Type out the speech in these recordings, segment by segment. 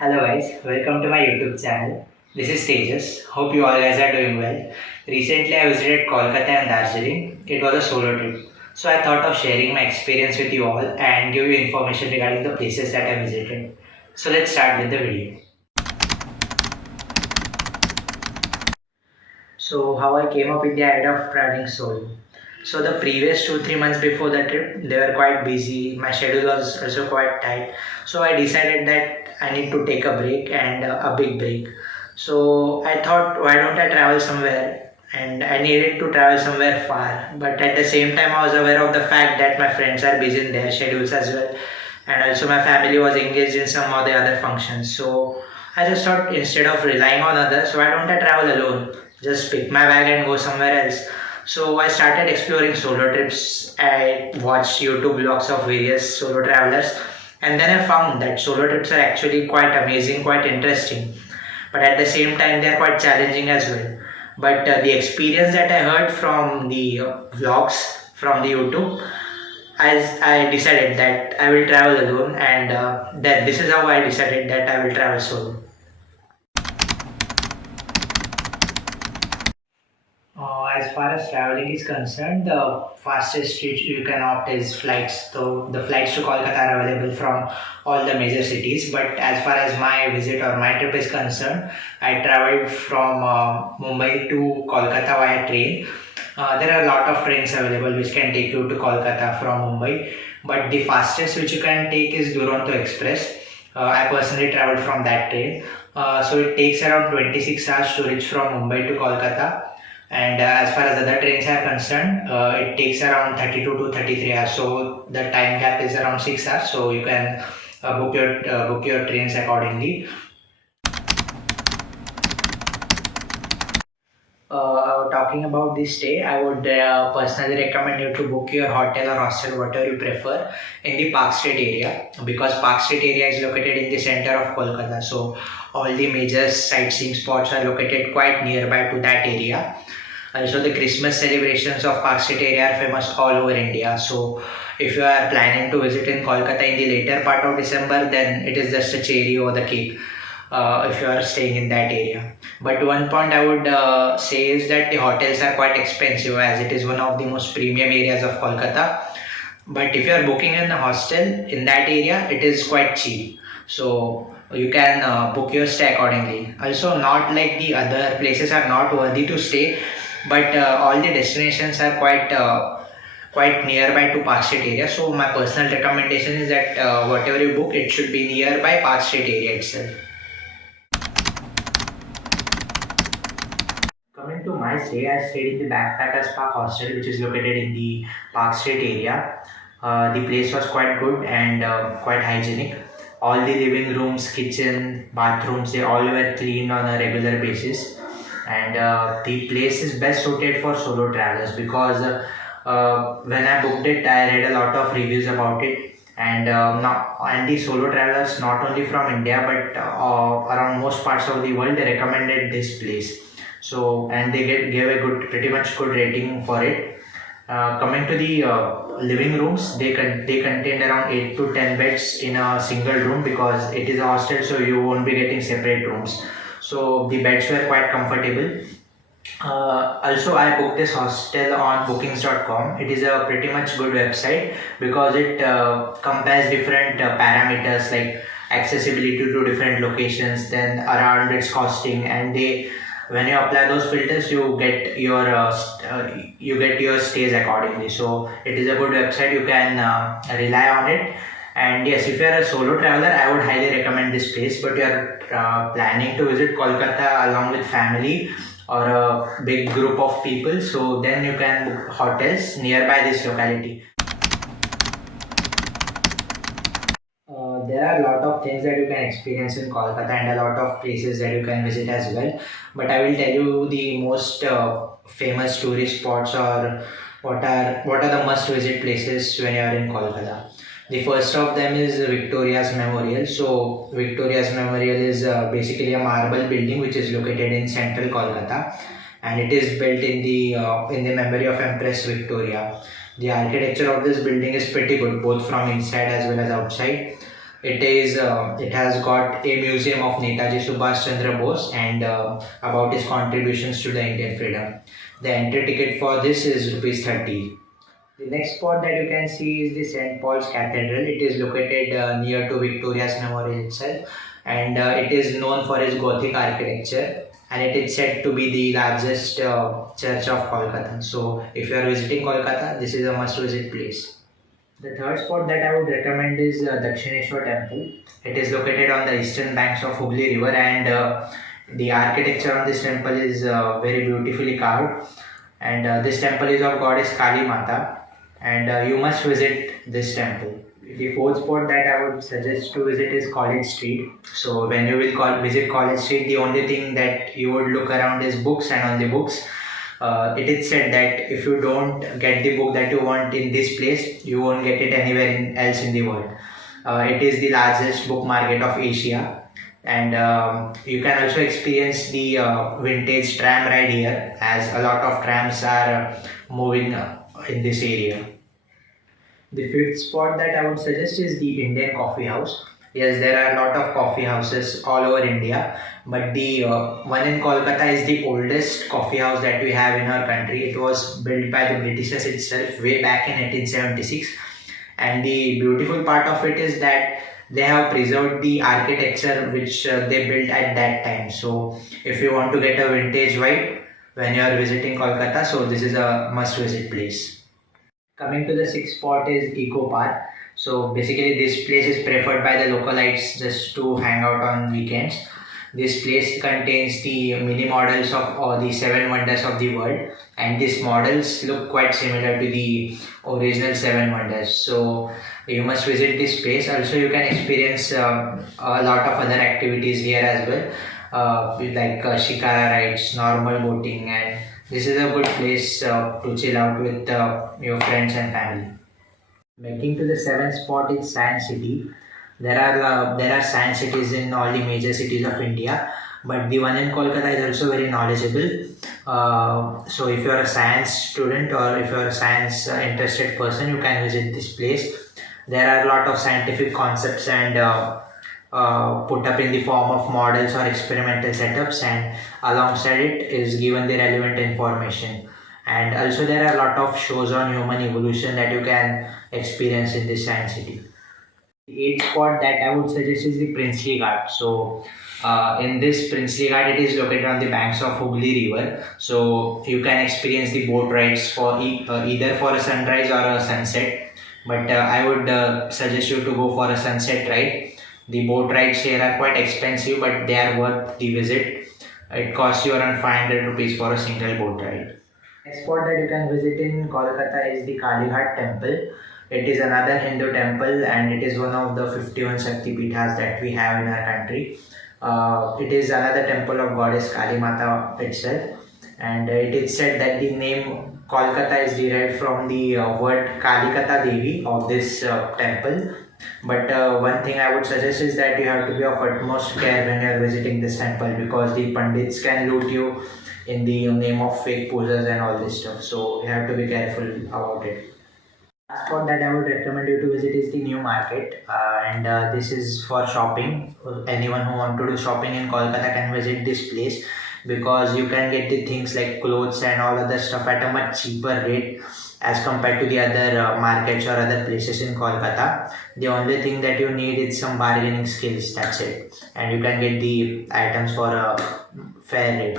Hello guys, welcome to my YouTube channel. This is Tejas. Hope you all guys are doing well. Recently I visited Kolkata and Darjeeling. It was a solo trip. So I thought of sharing my experience with you all and give you information regarding the places that I visited. So let's start with the video. So how I came up with the idea of traveling solo. So the previous 2-3 months before the trip, they were quite busy. My schedule was also quite tight. So I decided that I need to take a break and a big break. So I thought, why don't I travel somewhere? And I needed to travel somewhere far. But at the same time, I was aware of the fact that my friends are busy in their schedules as well. And also my family was engaged in some of the other functions. So I just thought instead of relying on others, why don't I travel alone? Just pick my bag and go somewhere else. So I started exploring solo trips. I watched YouTube vlogs of various solo travelers, and then I found that solo trips are actually quite amazing, quite interesting, but at the same time they are quite challenging as well. But the experience that I heard from the vlogs from the YouTube, as I decided that I will travel alone, and that this is how I decided that I will travel solo. As far as traveling is concerned, the fastest you can opt is flights. So the flights to Kolkata are available from all the major cities. But as far as my visit or my trip is concerned, I traveled from Mumbai to Kolkata via train. There are a lot of trains available which can take you to Kolkata from Mumbai. But the fastest which you can take is Duronto Express. I personally traveled from that train. So it takes around 26 hours to reach from Mumbai to Kolkata, and as far as other trains are concerned, it takes around 32 to 33 hours. So the time gap is around 6 hours. So you can book your trains accordingly. Talking about this stay, I would personally recommend you to book your hotel or hostel, whatever you prefer, in the Park Street area, because Park Street area is located in the center of Kolkata. So all the major sightseeing spots are located quite nearby to that area. Also, the Christmas celebrations of Park Street area are famous all over India. So if you are planning to visit in Kolkata in the later part of December, then it is just a cherry over the cake if you are staying in that area. But one point I would say is that the hotels are quite expensive, as it is one of the most premium areas of Kolkata. But if you are booking in a hostel in that area, it is quite cheap. So you can book your stay accordingly. Also, not like the other places are not worthy to stay, but all the destinations are quite nearby to Park Street area. So my personal recommendation is that whatever you book, it should be nearby Park Street area itself. Coming to my stay, I stayed in the Backpackers Park Hostel, which is located in the Park Street area. The place was quite good and quite hygienic. All the living rooms, kitchen, bathrooms, they all were cleaned on a regular basis. And the place is best suited for solo travelers, because when I booked it, I read a lot of reviews about it. And and the solo travelers, not only from India but around most parts of the world, they recommended this place. So, and they gave a pretty much good rating for it. Coming to the living rooms, they contained around 8 to 10 beds in a single room, because it is a hostel, so you won't be getting separate rooms. So the beds were quite comfortable. Also, I booked this hostel on bookings.com. It is a pretty much good website, because it compares different parameters like accessibility to different locations, then around its costing, and they, when you apply those filters, you get your stays accordingly. So it is a good website. You can rely on it. And yes, if you are a solo traveler, I would highly recommend this place. But you are planning to visit Kolkata along with family or a big group of people, so then you can book hotels nearby this locality. There are a lot of things that you can experience in Kolkata and a lot of places that you can visit as well. But I will tell you the most famous tourist spots, or what are the must visit places when you are in Kolkata. The first of them is Victoria's Memorial. So Victoria's Memorial is basically a marble building which is located in central Kolkata, and it is built in the memory of Empress Victoria. The architecture of this building is pretty good, both from inside as well as outside. It has got a museum of Netaji Subhash Chandra Bose and about his contributions to the Indian freedom. The entry ticket for this is rupees 30. The next spot that you can see is the St. Paul's Cathedral. It is located near to Victoria's Memorial itself, and it is known for its Gothic architecture, and it is said to be the largest church of Kolkata. So, if you are visiting Kolkata, this is a must-visit place. The third spot that I would recommend is Dakshineshwar Temple. It is located on the eastern banks of Hooghly River, and the architecture on this temple is very beautifully carved. And this temple is of goddess Kali Mata, and you must visit this temple. The fourth spot that I would suggest to visit is College Street. So when you will visit College Street, the only thing that you would look around is books, and on the books, it is said that if you don't get the book that you want in this place, you won't get it anywhere else in the world. It is the largest book market of Asia, and you can also experience the vintage tram ride here, as a lot of trams are moving in this area. The fifth spot that I would suggest is the Indian Coffee House. Yes, there are a lot of coffee houses all over India, but the one in Kolkata is the oldest coffee house that we have in our country. It was built by the Britishers itself way back in 1876, and the beautiful part of it is that they have preserved the architecture which they built at that time. So if you want to get a vintage vibe when you are visiting Kolkata, so this is a must visit place. Coming to the sixth spot is Ecopark. So basically this place is preferred by the localites just to hang out on weekends. This place contains the mini models of all the seven wonders of the world, and these models look quite similar to the original seven wonders. So you must visit this place. Also, you can experience a lot of other activities here as well, like shikara rides, normal boating, and this is a good place to chill out with your friends and family. Making to the seventh spot is Science City. There are science cities in all the major cities of India, but the one in Kolkata is also very knowledgeable. So if you are a science student or if you are a science interested person, you can visit this place. There are a lot of scientific concepts and put up in the form of models or experimental setups, and alongside it is given the relevant information. And also there are a lot of shows on human evolution that you can experience in this science city. The eighth spot that I would suggest is the Princely Ghat. So, in this Princely Ghat, it is located on the banks of Hooghly River. So, you can experience the boat rides for either for a sunrise or a sunset. But I would suggest you to go for a sunset ride. The boat rides here are quite expensive, but they are worth the visit. It costs you around 500 rupees for a single boat ride. Next spot that you can visit in Kolkata is the Kalighat Temple. It is another Hindu temple, and it is one of the 51 Shakti Pithas that we have in our country. It is another temple of goddess Kali Mata itself, and it is said that the name Kolkata is derived from the word Kalikata Devi of this temple. But one thing I would suggest is that you have to be of utmost care when you are visiting this temple, because the pandits can loot you in the name of fake pujas and all this stuff. So you have to be careful about it. Last spot that I would recommend you to visit is the New Market, and this is for shopping. Anyone who want to do shopping in Kolkata can visit this place, because you can get the things like clothes and all other stuff at a much cheaper rate as compared to the other markets or other places in Kolkata. The only thing that you need is some bargaining skills, that's it, and you can get the items for a fair rate.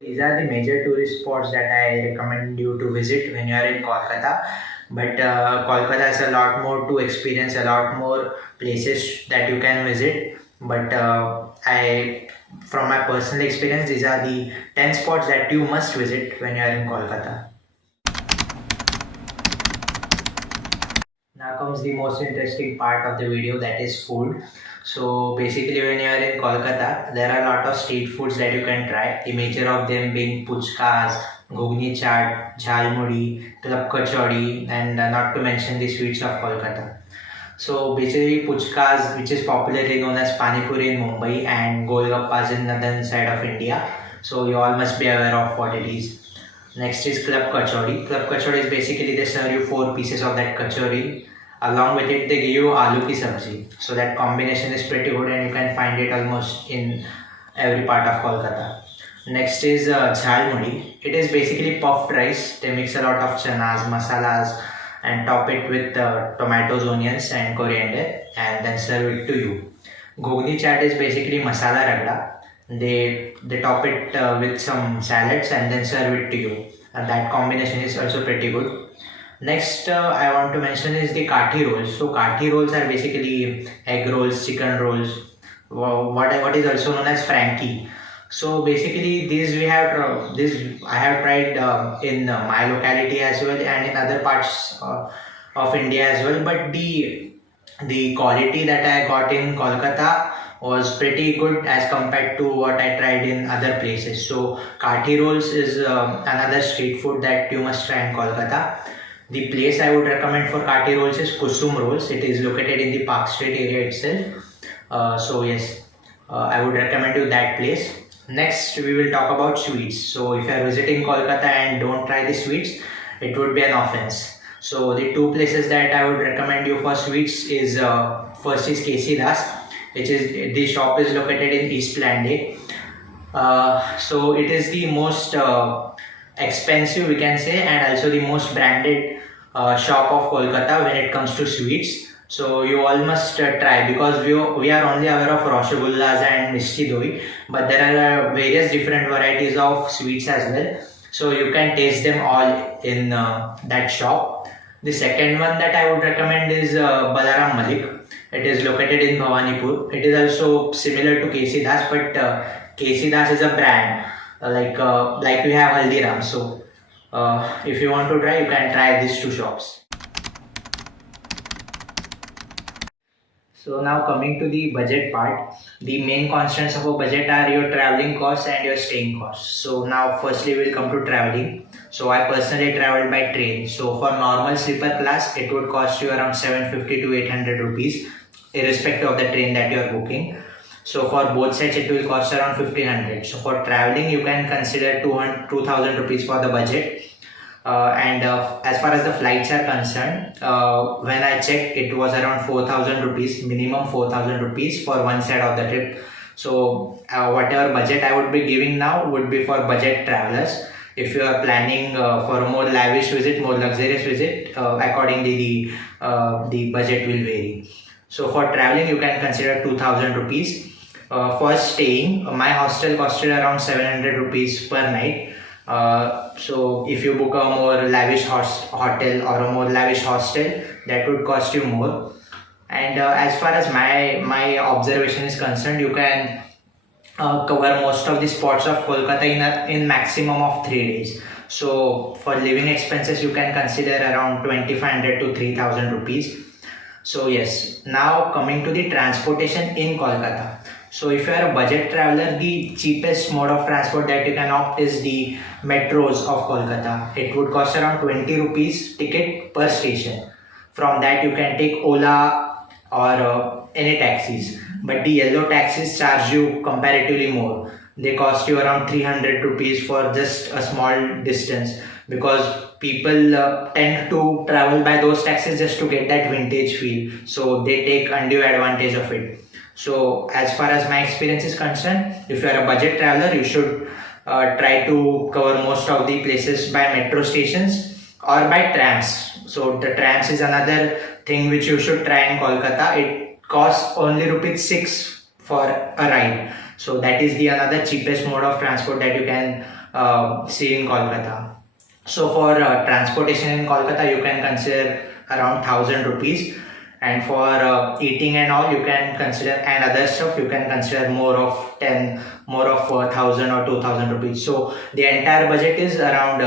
These are the major tourist spots that I recommend you to visit when you are in Kolkata. But Kolkata has a lot more to experience, a lot more places that you can visit. But from my personal experience, these are the 10 spots that you must visit when you are in Kolkata. Now comes the most interesting part of the video, that is food. So basically when you are in Kolkata, there are a lot of street foods that you can try. The major of them being puchkas, ghugni chaat, jhalmuri, club kachori, and not to mention the sweets of Kolkata. So basically puchkas, which is popularly known as pani puri in Mumbai, and golgappas in northern side of India. So you all must be aware of what it is. Next is club kachori. Club kachori is basically they serve you 4 pieces of that kachori Along with it, they give you aloo ki sabzi. So that combination is pretty good, and you can find it almost in every part of Kolkata. Next is jhal mudi. It is basically puffed rice. They mix a lot of chanas, masalas, and top it with tomatoes, onions, and coriander, and then serve it to you. Ghugni chaat is basically masala ragda. They top it with some salads and then serve it to you, and that combination is also pretty good. Next, I want to mention is the kathi rolls. So kathi rolls are basically egg rolls, chicken rolls, what is also known as Frankie. So basically, these we have this I have tried in my locality as well and in other parts of India as well. But the quality that I got in Kolkata was pretty good as compared to what I tried in other places. So kathi rolls is another street food that you must try in Kolkata. The place I would recommend for kathi rolls is Kusum Rolls. It is located in the Park Street area itself. So yes, I would recommend you that place. Next, we will talk about sweets. So if you are visiting Kolkata and don't try the sweets, it would be an offense. So the two places that I would recommend you for sweets is first is Kesi Das, which is the shop is located in East Lande. So it is the most expensive we can say, and also the most branded shop of Kolkata when it comes to sweets. So you all must try, because we are only aware of Rasagullas and Misti Doi, but there are various different varieties of sweets as well. So you can taste them all in that shop. The second one that I would recommend is Balaram Malik. It is located in Bhawanipur. It is also similar to Kesi Das, but Kesi Das is a brand like we have Haldiram. So if you want to try, you can try these two shops. So now coming to the budget part, the main constants of a budget are your traveling costs and your staying costs. So now firstly we'll come to traveling. So I personally traveled by train. So for normal sleeper class, it would cost you around 750 to 800 rupees, irrespective of the train that you are booking. So for both sides, it will cost around 1500. So for traveling, you can consider 2000 rupees for the budget. And as far as the flights are concerned, when I checked, it was around 4000 rupees, minimum 4000 rupees for one side of the trip. So whatever budget I would be giving now would be for budget travelers. If you are planning for a more lavish visit, more luxurious visit, accordingly the budget will vary. So for traveling, you can consider 2000 rupees. For staying, my hostel costed around 700 rupees per night. So if you book a more lavish hotel or a more lavish hostel, that would cost you more. And as far as my observation is concerned, you can cover most of the spots of Kolkata in maximum of 3 days. So for living expenses, you can consider around 2500 to 3000 rupees. So yes, now coming to the transportation in Kolkata. So if you are a budget traveler, the cheapest mode of transport that you can opt is the metros of Kolkata. It would cost around 20 rupees ticket per station. From that you can take Ola or any taxis. But the yellow taxis charge you comparatively more. They cost you around 300 rupees for just a small distance, because people tend to travel by those taxis just to get that vintage feel. So they take undue advantage of it. So as far as my experience is concerned, if you are a budget traveler, you should try to cover most of the places by metro stations or by trams. So the trams is another thing which you should try in Kolkata. It costs only rupees 6 for a ride. So that is the another cheapest mode of transport that you can see in Kolkata. So for transportation in Kolkata, you can consider around 1000 rupees. And for eating and all, you can consider, and other stuff, you can consider more of 1000 or 2000 rupees. So the entire budget is around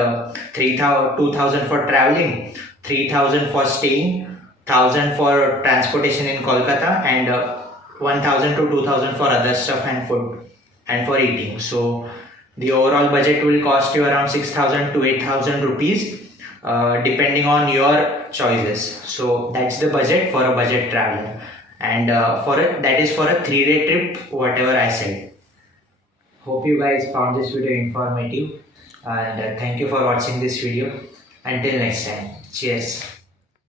2000 for traveling, 3000 for staying, 1000 for transportation in Kolkata, and 1000 to 2000 for other stuff and food and for eating. So the overall budget will cost you around 6000 to 8000 rupees, depending on your choices. So that's the budget for a budget traveler, and that is for a 3-day trip, whatever I said. Hope you guys found this video informative, and thank you for watching this video. Until next time, cheers.